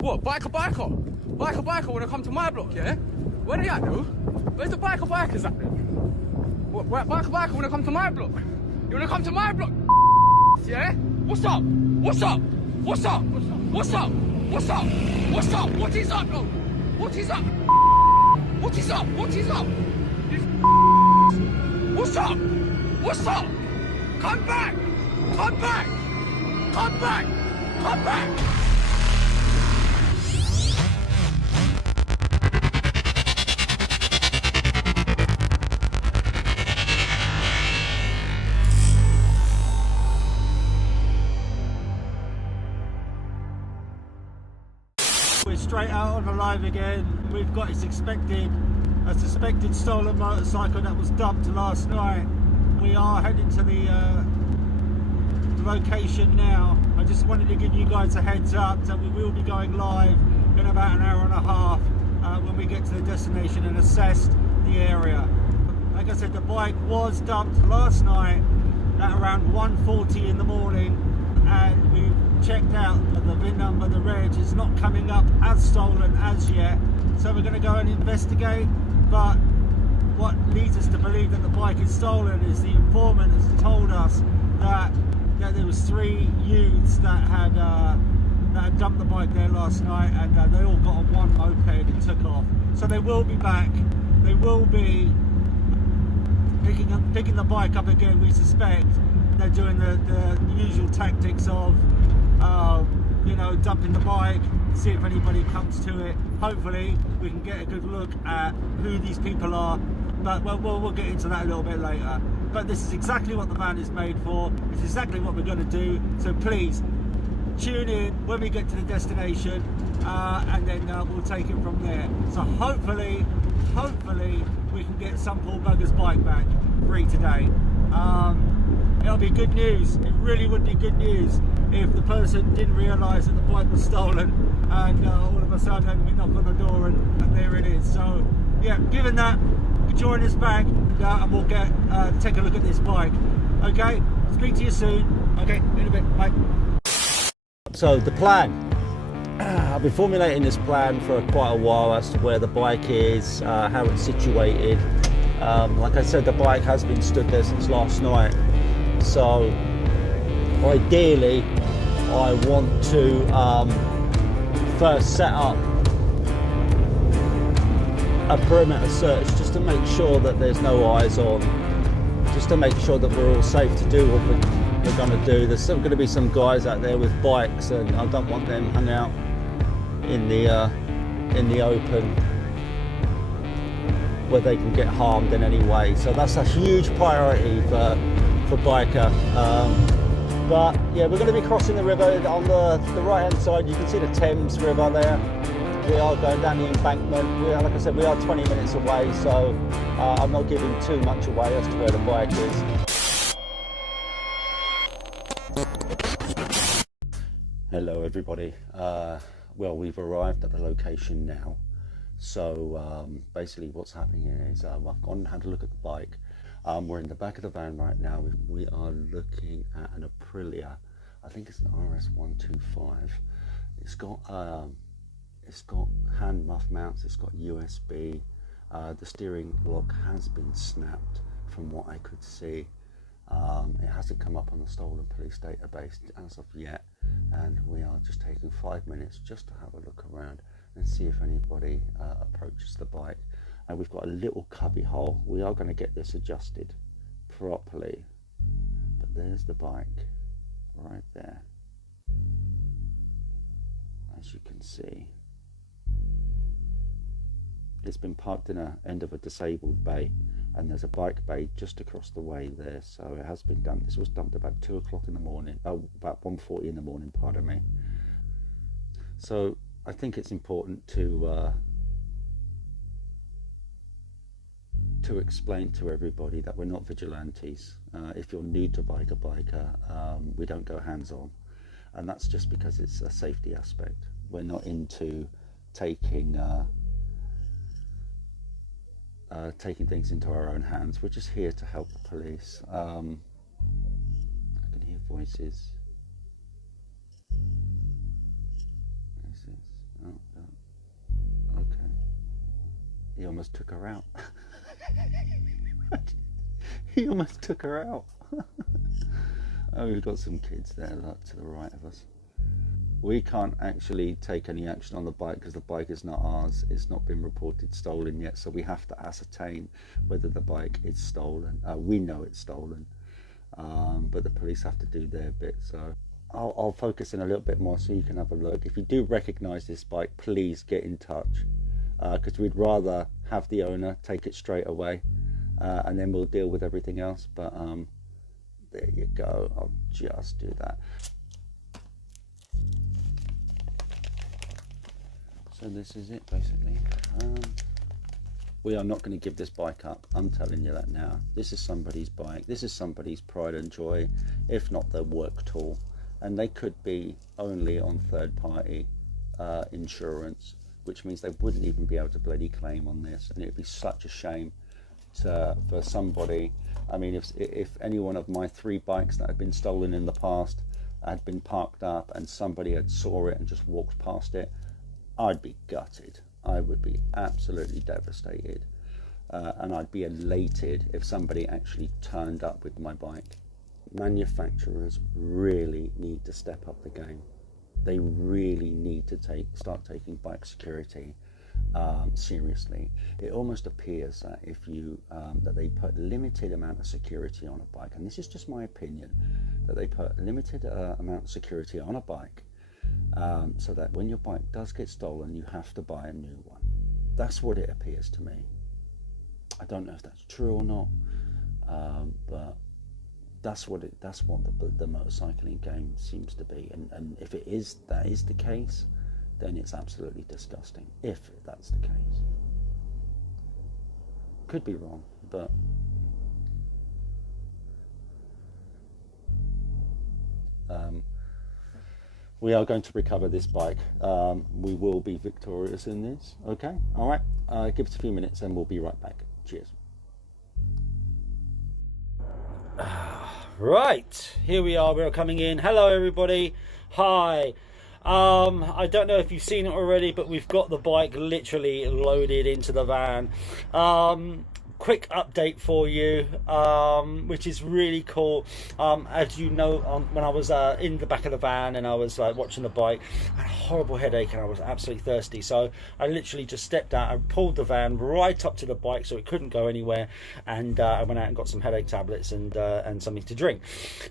What, biker? Biker wanna come to my block, yeah? Where they at, though? Where's the bikers at, then? What, biker wanna come to my block? You wanna come to my block? Yeah? What's up? What's up? What's up? What's up? What's up? What's up? What is up, though? What is up? What is up? What is up? What's up? What's up? Come back! Come back! Come back! Come back! We're straight out on the live again. We've got a suspected stolen motorcycle that was dumped last night. We are heading to the location now. I just wanted to give you guys a heads up that we will be going live in about an hour and a half when we get to the destination and assess the area. Like I said, the bike was dumped last night at around 1:40 in the morning, and we've checked out the VIN number, the reg is not coming up as stolen as yet, so we're going to go and investigate. But what leads us to believe that the bike is stolen is the informant has told us that there was 3 youths that had dumped the bike there last night, and they all got on one moped and took off. So they will be back. They will be picking the bike up again, we suspect. They're doing the usual tactics of you know, dumping the bike, see if anybody comes to it. Hopefully we can get a good look at who these people are, but we'll get into that a little bit later. But this is exactly what the van is made for. It's exactly what we're going to do, so please tune in when we get to the destination, and then we'll take it from there. So hopefully we can get some poor bugger's bike back free today. It'll be good news. It really would be good news if the person didn't realise that the bike was stolen, and all of a sudden we knock on the door and there it is. So yeah, given that, join us back and we'll take a look at this bike. Okay, speak to you soon. Okay, in a bit, bye. So the plan, I've been formulating this plan for quite a while as to where the bike is, how it's situated. Like I said, the bike has been stood there since last night, so ideally I want to first set up a perimeter search just to make sure that there's no eyes on, just to make sure that we're all safe to do what we're going to do. There's still going to be some guys out there with bikes, and I don't want them hung out in the open where they can get harmed in any way. So that's a huge priority for Biker. But yeah, we're going to be crossing the river on the right hand side. You can see the Thames River there. We are going down the embankment. Like I said, we are 20 minutes away, so I'm not giving too much away as to where the bike is. Hello everybody. Well, we've arrived at the location now. So basically what's happening is I've gone and had a look at the bike. We're in the back of the van right now. We are looking at an Aprilia. I think it's an RS125. It's got hand muff mounts, it's got USB. The steering block has been snapped from what I could see. It hasn't come up on the stolen police database as of yet, and we are just taking 5 minutes just to have a look around and see if anybody approaches the bike. And we've got a little cubby hole. We are going to get this adjusted properly, but there's the bike right there, as you can see. It's been parked in a end of a disabled bay, and there's a bike bay just across the way there. So it has been dumped. This was dumped about 2 o'clock in the morning, about 1:40 in the morning, pardon me. So I think it's important to explain to everybody that we're not vigilantes. If you're new to BikerBiker, we don't go hands-on, and that's just because it's a safety aspect. We're not into taking things into our own hands. We're just here to help the police. I can hear voices. almost took her out. He almost took her out. Oh, we've got some kids there, like, to the right of us. We can't actually take any action on the bike because the bike is not ours. It's not been reported stolen yet, so we have to ascertain whether the bike is stolen. We know it's stolen, but the police have to do their bit. So I'll focus in a little bit more so you can have a look. If you do recognise this bike, please get in touch, because we'd rather have the owner take it straight away, and then we'll deal with everything else. But there you go, I'll just do that. So this is it basically. We are not going to give this bike up, I'm telling you that now. This is somebody's bike, this is somebody's pride and joy, if not their work tool, and they could be only on third party insurance, which means they wouldn't even be able to bloody claim on this, and it'd be such a shame for somebody. I mean, if any one of my 3 bikes that had been stolen in the past had been parked up and somebody had saw it and just walked past it, I'd be gutted. I would be absolutely devastated, and I'd be elated if somebody actually turned up with my bike. Manufacturers really need to step up the game. They really need to start taking bike security seriously. It almost appears that if you that they put limited amount of security on a bike, and this is just my opinion, that they put limited amount of security on a bike, so that when your bike does get stolen, you have to buy a new one. That's what it appears to me. I don't know if that's true or not, but that's what the motorcycling game seems to be. And if that is the case, then it's absolutely disgusting. If that's the case, could be wrong, but we are going to recover this bike. We will be victorious in this. Okay, all right. Give us a few minutes and we'll be right back. Cheers. Right, here we are. We're coming in. Hello, everybody. Hi. I don't know if you've seen it already, but we've got the bike literally loaded into the van. Quick update for you, which is really cool. As you know, when I was in the back of the van and I was watching the bike, I had a horrible headache and I was absolutely thirsty, so I literally just stepped out and pulled the van right up to the bike so it couldn't go anywhere, and I went out and got some headache tablets and something to drink.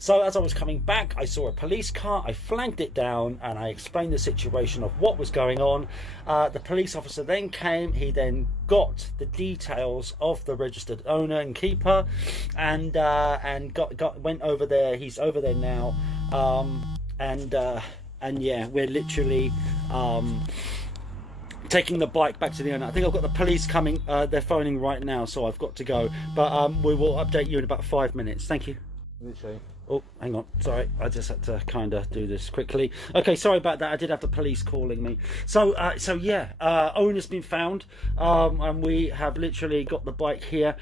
So as I was coming back, I saw a police car. I flagged it down and I explained the situation of what was going on. The police officer then came. He then got the details of the registered owner and keeper, and went over there. He's over there now, and yeah, we're literally taking the bike back to the owner. I think I've got the police coming. They're phoning right now, so I've got to go, but we will update you in about 5 minutes. Thank you. Oh, hang on, sorry, I just had to kind of do this quickly. Okay, sorry about that. I did have the police calling me. So yeah, owner's been found, and we have literally got the bike here,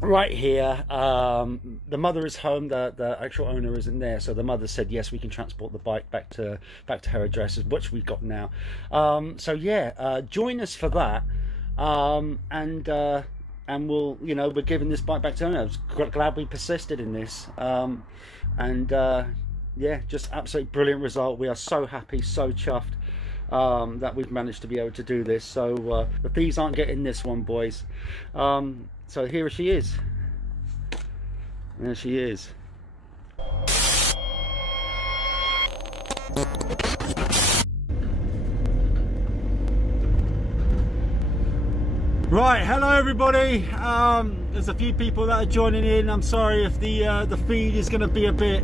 right here. The mother is home. The actual owner isn't there, so the mother said yes, we can transport the bike back to her address, which we've got now. So yeah, join us for that, and we'll, we're giving this bike back to owner. I was glad we persisted in this, yeah, just absolutely brilliant result. We are so happy, so chuffed that we've managed to be able to do this. So the thieves aren't getting this one, boys. So here she is. There she is. Right, hello everybody. There's a few people that are joining in. I'm sorry if the feed is going to be a bit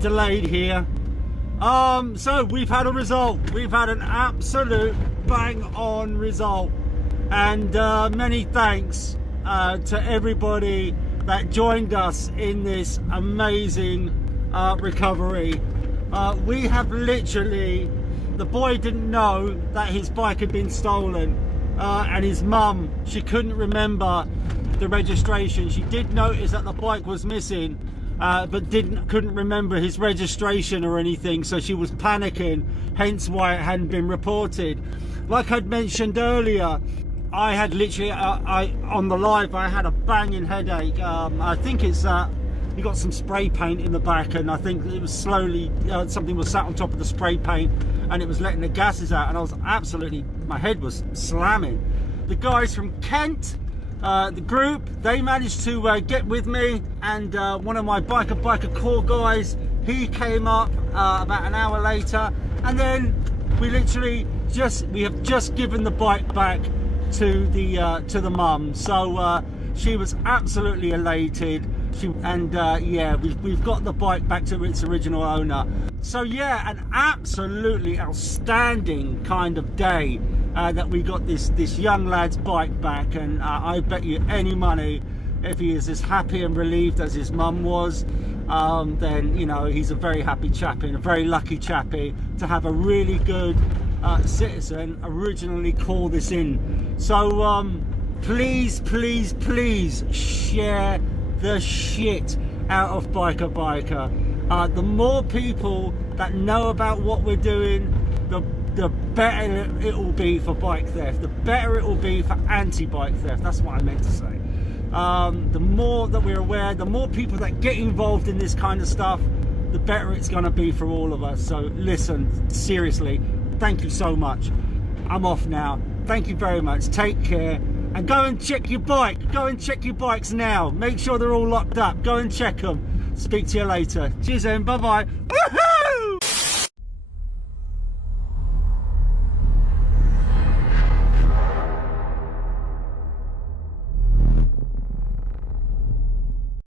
delayed here. So we've had a result. We've had an absolute bang on result, and many thanks to everybody that joined us in this amazing recovery. We have literally, the boy didn't know that his bike had been stolen. And his mum, she couldn't remember the registration. She did notice that the bike was missing, but couldn't remember his registration or anything, so she was panicking, hence why it hadn't been reported. like I'd mentioned earlier, I had literally, on the live, I had a banging headache. I think it's you got some spray paint in the back, and I think it was slowly, something was sat on top of the spray paint and it was letting the gases out, and I was absolutely, my head was slamming. The guys from Kent, the group, they managed to get with me, and one of my BikerBiker core guys, he came up about an hour later, and then we literally we have just given the bike back to the mum. So she was absolutely elated. Yeah, we've got the bike back to its original owner. So yeah, an absolutely outstanding kind of day that we got this young lad's bike back, and I bet you any money if he is as happy and relieved as his mum was, then you know he's a very happy chappie and a very lucky chappie to have a really good citizen originally call this in. So please share the shit out of BikerBiker. The more people that know about what we're doing, the better it will be for bike theft, the better it will be for anti-bike theft. That's what I meant to say. The more that we're aware, the more people that get involved in this kind of stuff, the better it's going to be for all of us. So listen, seriously, thank you so much. I'm off now. Thank you very much. Take care. And go and check your bike. Go and check your bikes now. Make sure they're all locked up. Go and check them. Speak to you later. Cheers then. Bye-bye.